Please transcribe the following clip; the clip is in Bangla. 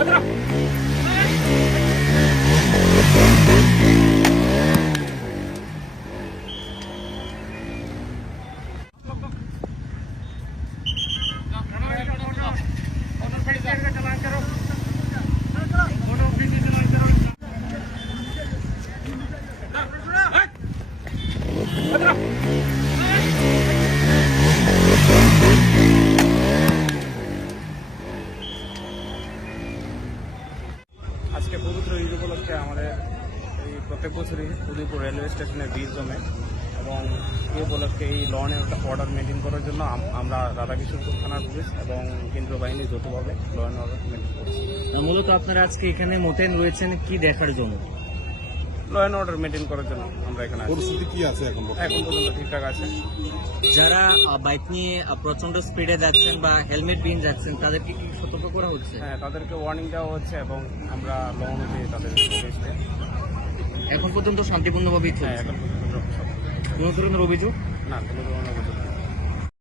Let's go. আজকে পবিত্র ঈদ উপলক্ষে আমাদের এই প্রত্যেক বছরই উদয়পুর রেলওয়ে স্টেশনে বীর জমে এবং এই উপলক্ষে এই ল অ্যান্ড অর্ডার মেনটেন করার জন্য আম- আমরা রাধাকিশোরপুর থানার পুলিশ এবং কেন্দ্রীয় বাহিনী যৌথভাবে ল অ্যান্ড অর্ডার মেনটেন করছি মূলত আপনারা আজকে এখানে মোতেন রয়েছেন, কি দেখার জন্য? ল অ্যান্ড অর্ডার মেনটেন করার জন্য আমরা এখানে পরিস্থিতি কি আছে এখন এখন পর্যন্ত ঠিকঠাক আছে। যারা বাইক নিয়ে প্রচণ্ড স্পিডে যাচ্ছেন বা হেলমেট বিন যাচ্ছেন তাদেরকে কি সতর্ক করা হচ্ছে? হ্যাঁ তাদেরকে ওয়ার্নিং দেওয়া হচ্ছে এবং আমরা ল অনুযায়ী তাদের এখন পর্যন্ত শান্তিপূর্ণভাবেই হ্যাঁ চলছে। এখন পর্যন্ত কোনো ধরনের অভিযোগ? না কোনো ধরনের অভিযোগ